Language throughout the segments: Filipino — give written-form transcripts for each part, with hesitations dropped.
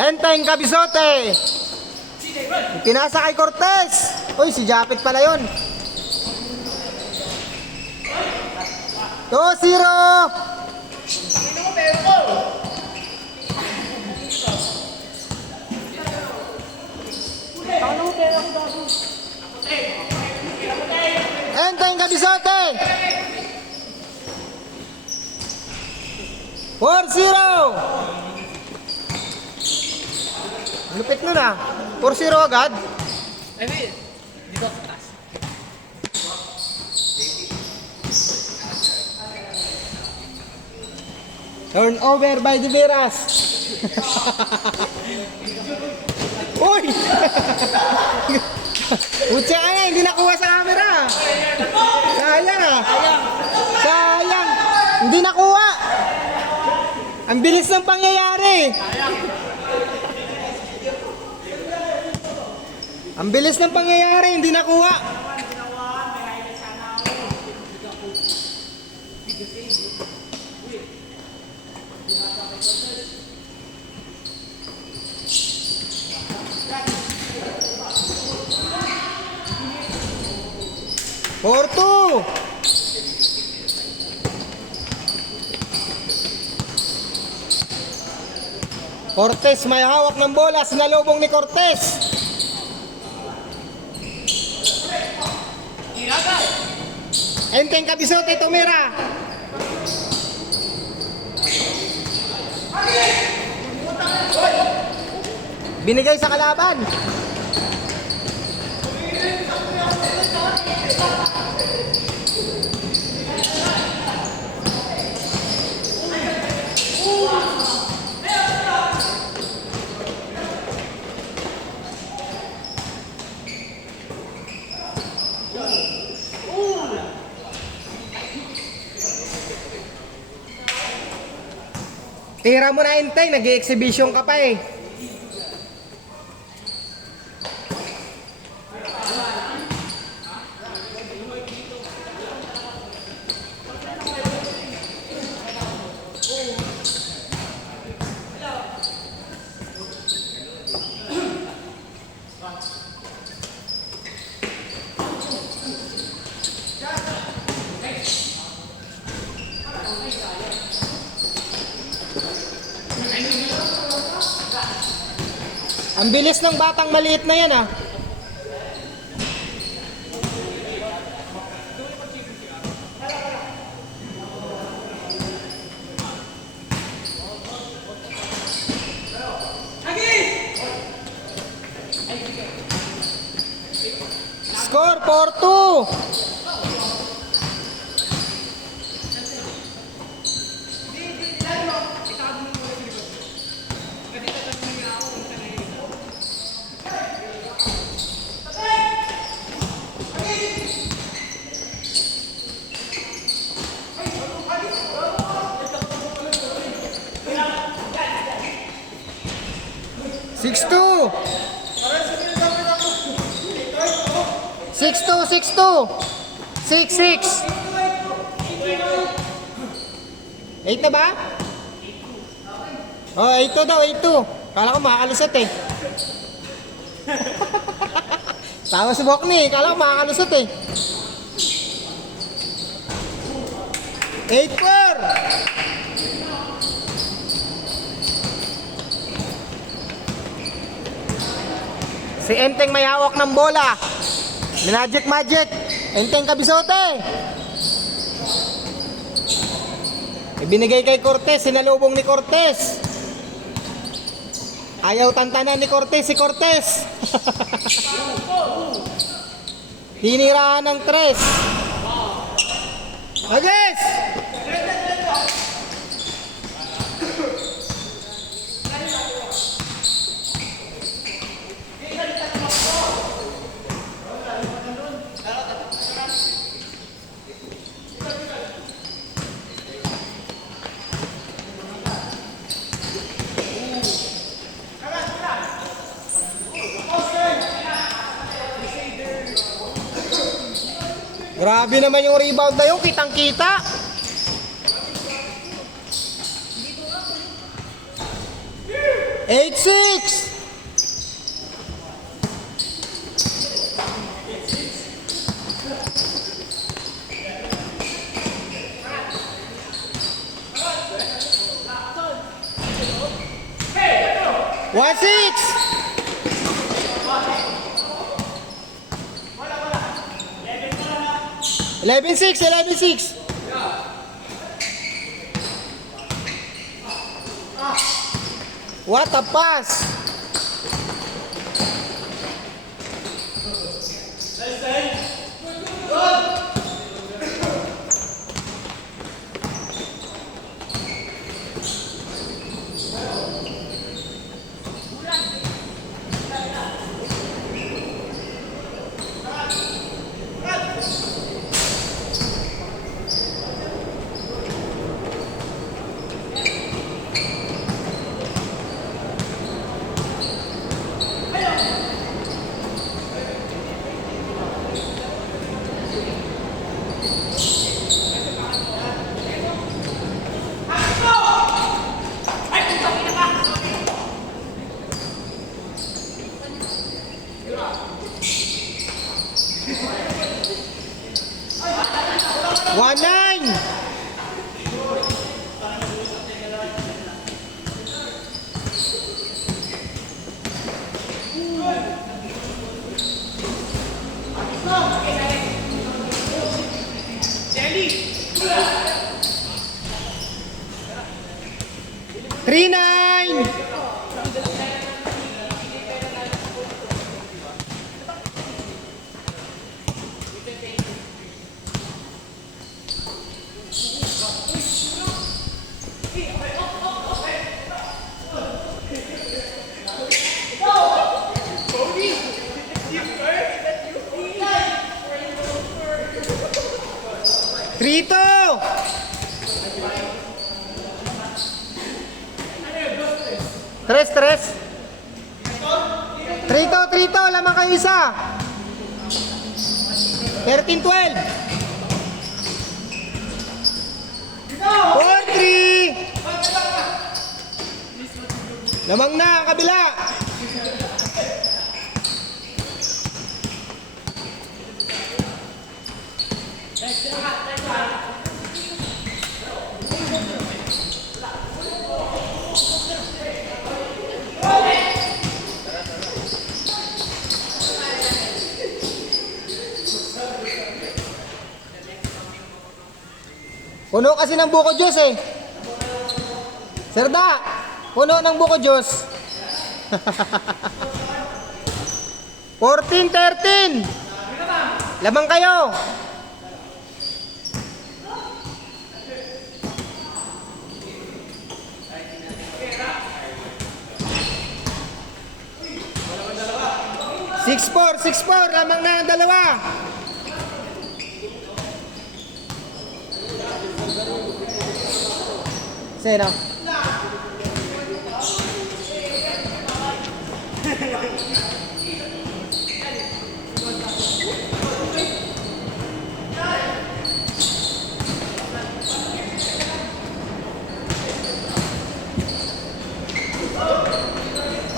Enteng Kabisote. Pinasa kay Cortez. Uy, si Japet pala yun. 2-0. Enteng Kabisote. 4-0. Lupit nun ah. 4-0 agad. I mean, dito sa taas. Turnover by De Veras. Uy! Utsa ka na, hindi nakuha sa camera. Sayang ah. Sayang. Hindi nakuha. Ang bilis ng pangyayari. Ang bilis ng pangyayari, hindi nakuha. Porto. Cortez may hawak ng bola, sinalubong ni Cortez. Enteng Kabisote tumira. Binigay sa kalaban. Tira mo na, Enteng, nag-i-exhibition ka pa eh. Ang bilis ng batang maliit na yan ah. Score 4-2. Six two. 6-6. 8 na ba? Oh, 8-2 daw, 8-2. Kala ko makakalusot eh. Tawa si Bokni, kala ko makakalusot eh. 8-4. Si Enteng may hawak ng bola. Magic. Enteng Kabisote. Ibinigay kay Cortez, sinalubong ni Cortez. Ayaw tantanan ni Cortez si Cortez. Tinirahan ng 3. Agis! Grabe naman yung rebound na yun, kitang-kita. 8-6. One six. 11-6, 11-6. What a pass. One nine. Three nine. Three two. Tres. 3-2, lamang kayo isa. 13-12. 4-3. Lamang na ang kabila. Puno kasi ng buko juice eh. Serda, puno ng buko juice. 14-13. Lamang kayo. Six four, lamang na ang dalawa. Sino?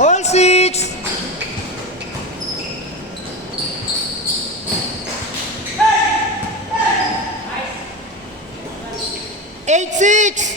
All six. Eight six.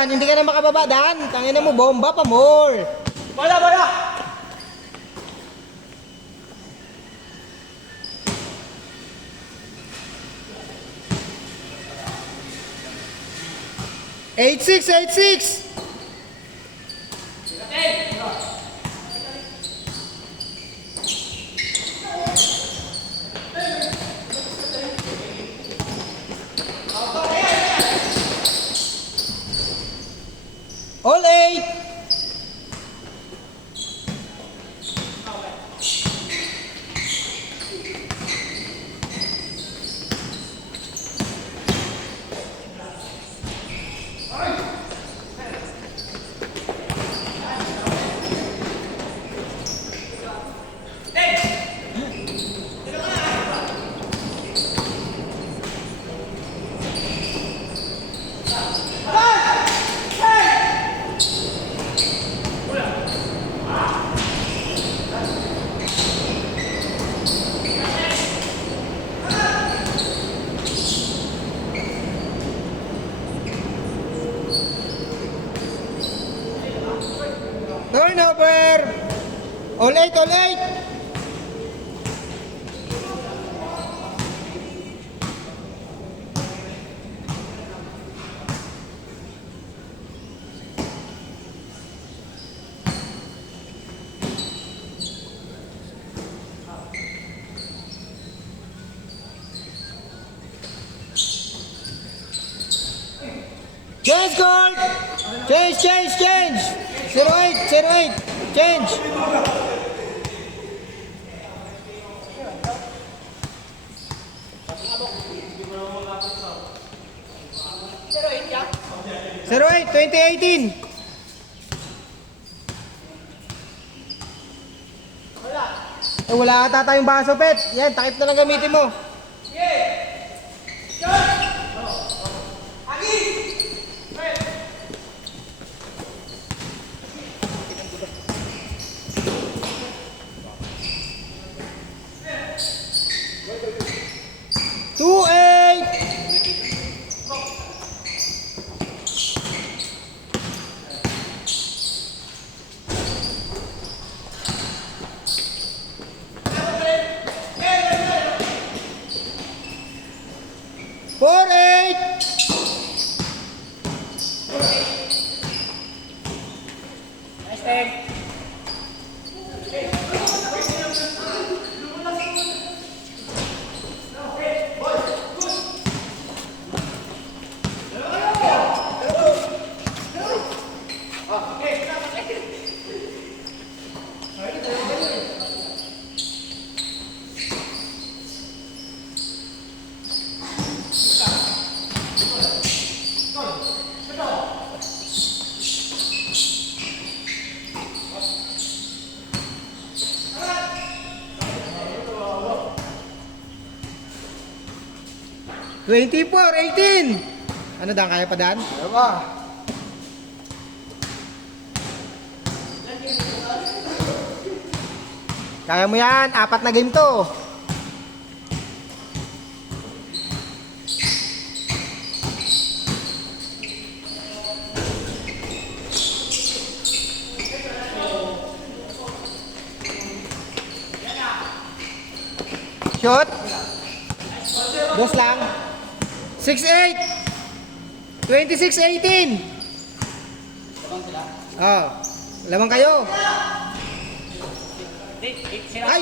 yan. Hindi ka na makababa, Dan. Tangina mo, bomba pa more. Bola, bola! Eight six, 8-6. All 8. Turnover! All 8, all 8! Change guard! Change! 08, change! Zero 08, 2018. Wala ata tayong baso, Pet. Yan, takip na lang gamitin mo. Two eight. Four eight. Nice take. Twenty-four, 18. Ano Dan, kaya pa Dan? Kaya ba? Kaya mo yan, 4 na game to. Shot. Dos lang. 6-8. 26-18. Oh, lamang kayo. Ay,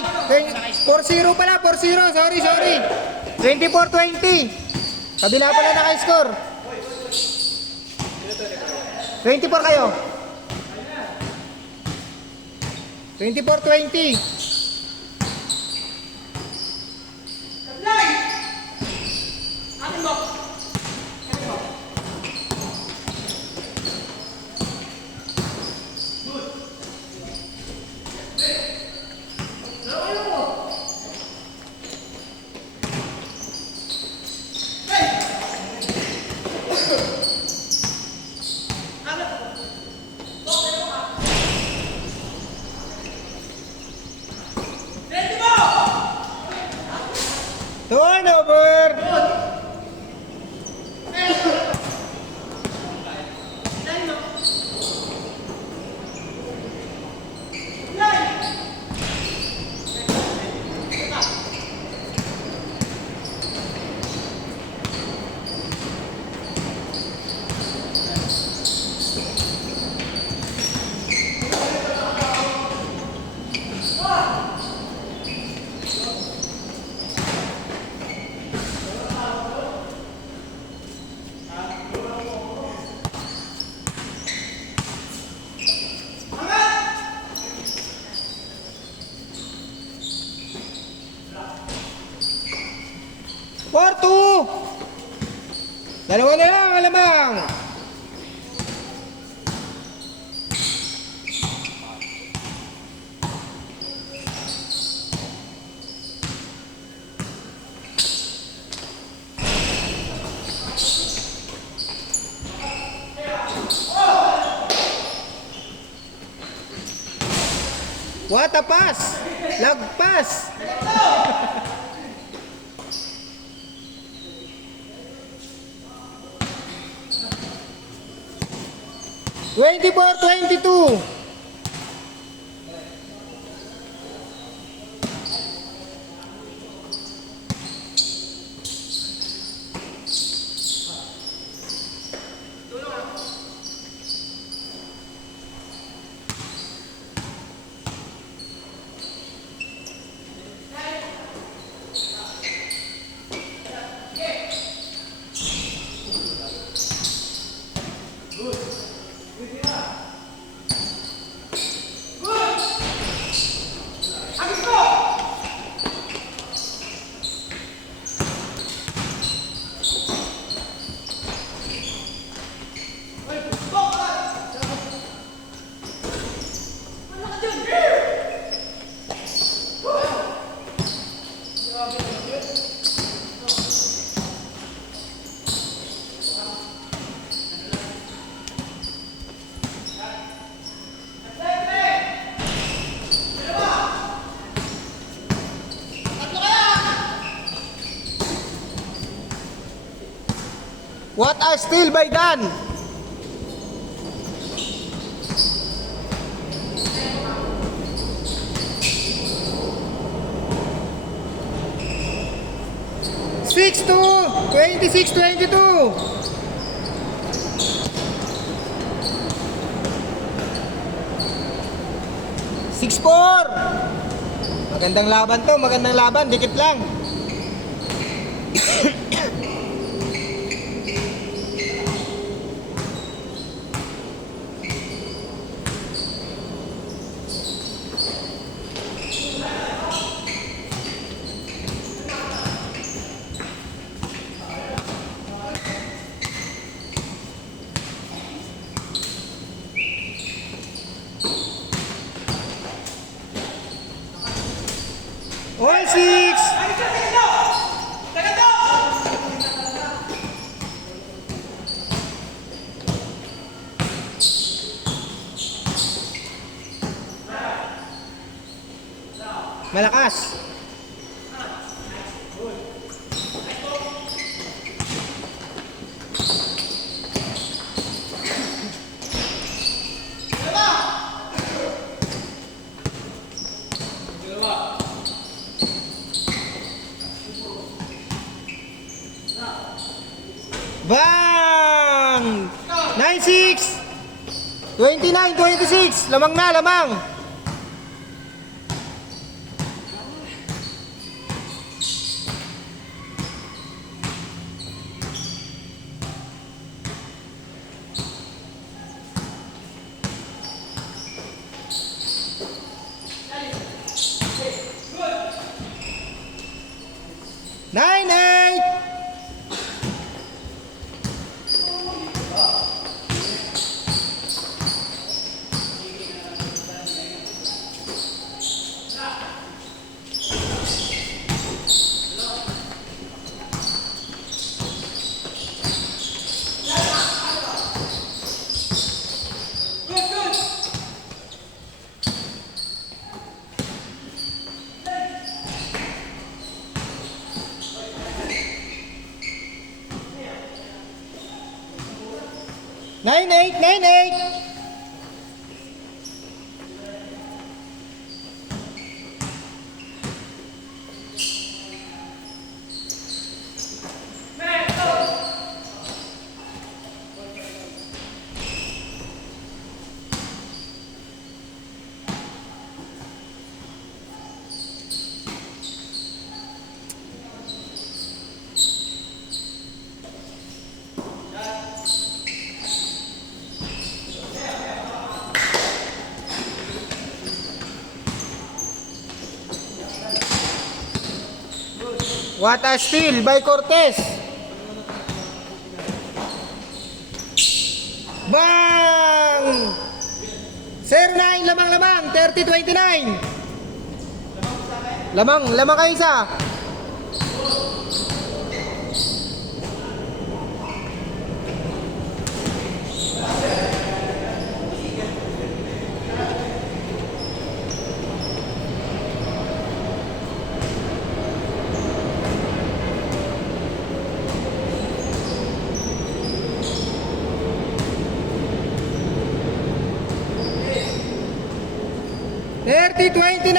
4-0 pala, 4-0. Sorry. 24-20. Kabila pala naka-score. 24 kayo. 24-20. Turnover! Dalawa na lang, alamang. What a pass! Lagpas! 24-22. What a steal by Dan! Six to 26-22. 6-4. Magandang laban to, magandang laban, dikit lang. All six. Malakas. Bang! 9-6! 29-26! Lamang na, lamang! Nine, eight! Nine, eight, 9-8! What a steal by Cortez! Bang! 09, lamang, 30-29. Lamang kayo isa. Thirty 29.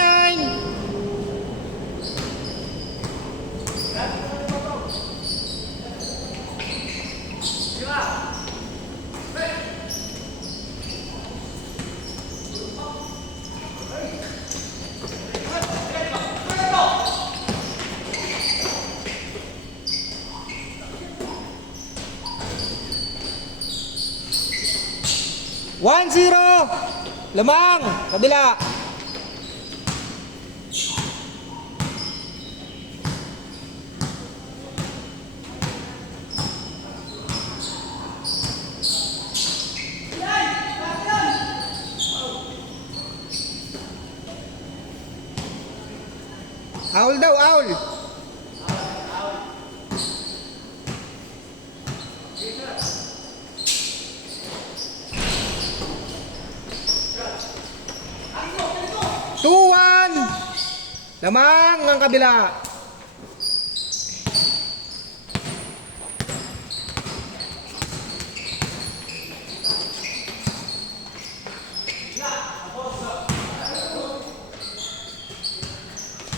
One zero. Lamang, kabila. Aul daw, aul. Tuwan. Lamang ang kabila.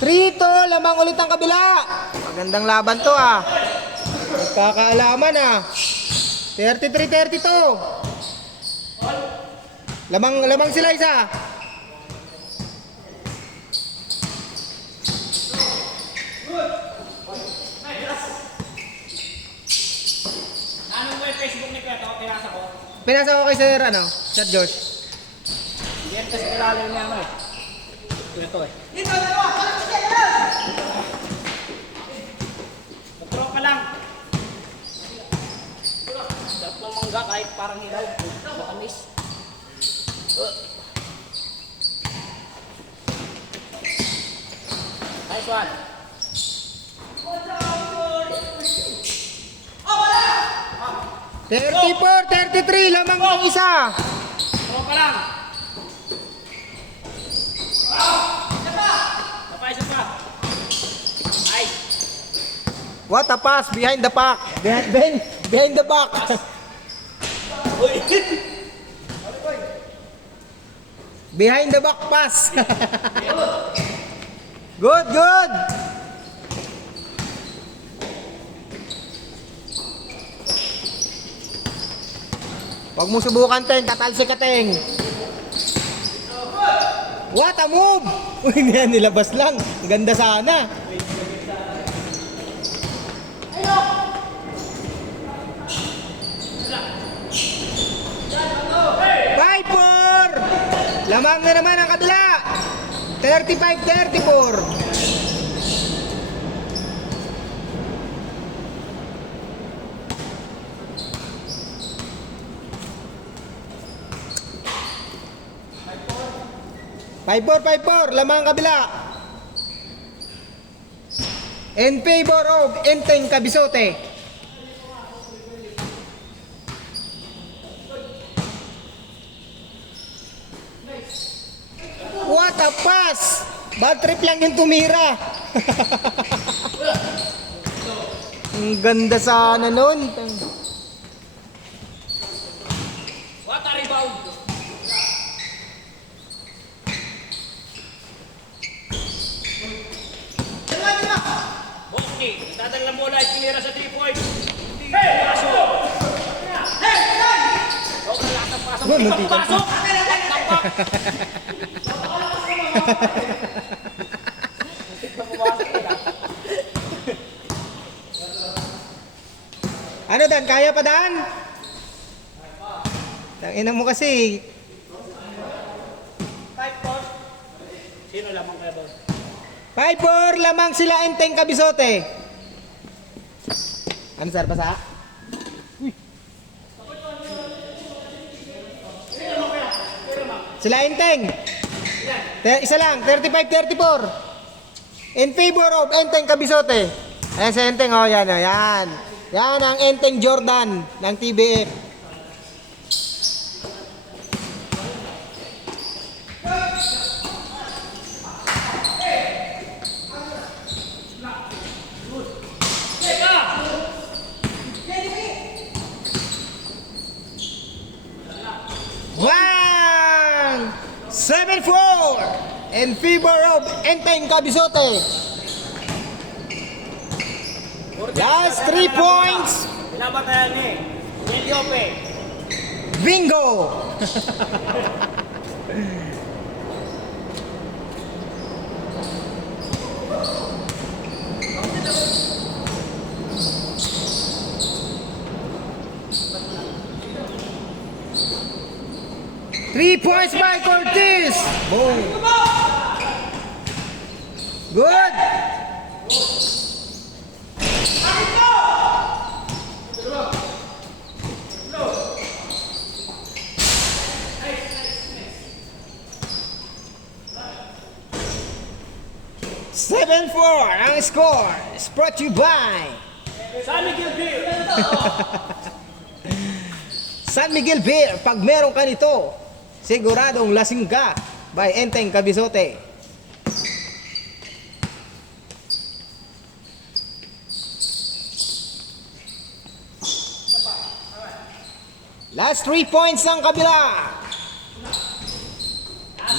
Trito, lamang ulit ang kabila. Magandang laban to ah. Nagkakaalaman ah. 33-32. Lamang sila isa. Anong mo yung Facebook ni Kaya? Ako pinasa ko. Pinasa ko kay Sir, Sir Josh. Yan kasi nilalim niya ano eh. Ito eh. Mag-draw ka lang. Sarap ng mangga kahit parang hilaw. Makamis. Nice one. 34-33, lamang ang isa. Draw ka lang. Isa pa. Ay. What a pass behind the back. Behind the back. Behind the back pass. Good. Huwag mo subukan, Teng. Tatalsi ka, Teng. What a move! Uy, hindi yan, nilabas lang. Ganda sana. Viper! Lamang na naman ang kabila. 35-34. Five four, lamang kabila. In favor of Enteng Cabizote. What a pass! Bad trip lang yung tumira. Ang ganda sana nun. What a rebound. Okay, dadal na bola, itinira sa 3 points. Hey! Pasok! Hey! Okay, lahat ng pasok. Ibang pasok! Tampak! Ano Dan? Kaya pa Dan? Tangina mo kasi. 5-4. Sino lamang kaya doon? 5-4, lamang sila Enteng Cabizote. Ano sir, basa? Uy. Sila Enteng. Isa lang, 35-34. In favor of Enteng Cabizote. Ayan si Enteng, oh, yan, oh, yan. Yan ang Enteng Jordan ng TBF. One! 7-4 in favor of Enteng Cabizote. Last 3 points. Pinabatayan ni Eliope. Bingo! Three points by Cortez. Boom. Good. Seven-4 ang score is brought to you by San Miguel Beer. San Miguel Beer. Pag meron ka nito, siguradong lasing ka by Enteng Cabizote. Last 3 points ng kabila.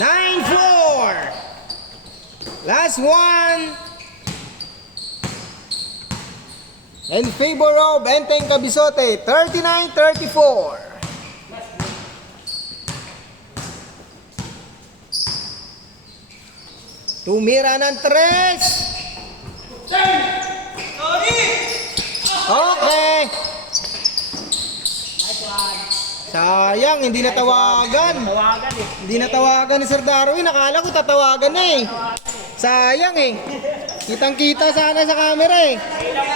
9-4. Last one. In favor of Enteng Cabizote, 39-34. Tumira ng 3. Okay. Sayang, hindi natawagan. Tawagan eh. Hindi natawagan ni Sir Darwin. Akala ko tatawagan na eh. Sayang eh. Kitang-kita sana sa camera eh. Ilang